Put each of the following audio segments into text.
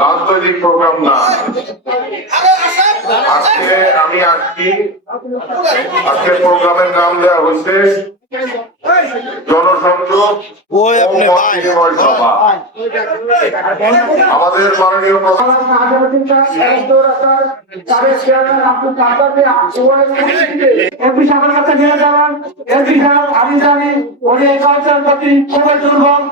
রাজনৈতিক প্রোগ্রাম না। আজকে আমি আসছি, আজকে প্রোগ্রামের নাম দেওয়া হচ্ছে জনসংযোগ ও মত বিনিময় সভা। আমাদের মাননীয় এমপি সাহেবের কাছে নিয়ে যাবেন। এমপি সাহেব আমি জানি উনি এই কালচার প্রতি খুবই দুর্বল।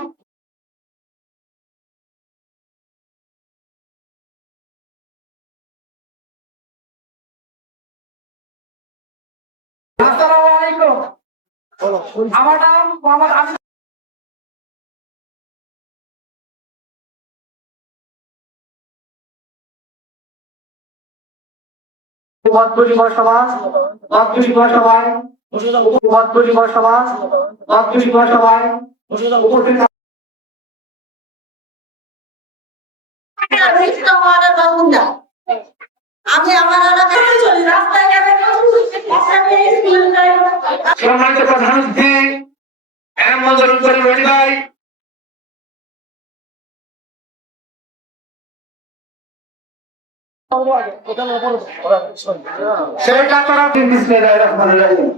আসসালামু আলাইকুম। আমার নাম মোহাম্মদ আমিন। মত বিনিময় সভা, মত বিনিময় সভায় মত বিনিময় সভা, মত বিনিময় সভায় উপস্থিত আমি আমার এলাকায় চলি, রাস্তায় গেলে সম্মানিত প্রধান অতিথি এম মঞ্জুর করিম রনি ভাই, সেই কাতারা বিসমিল্লাহির রহমানির রহিম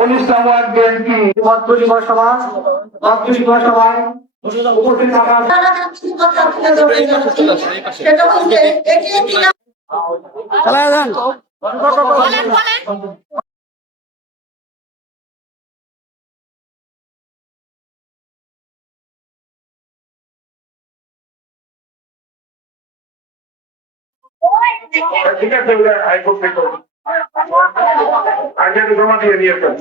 19 ওয়ার্ড বিএনপি মত বিনিময় সভা, মত বিনিময় সভায় উপস্থিত থাকা সেটা হচ্ছে এটি একটি ঠিক আছে, হাইকোর্ট থেকে আগে জমা দিয়ে দিয়েছেন।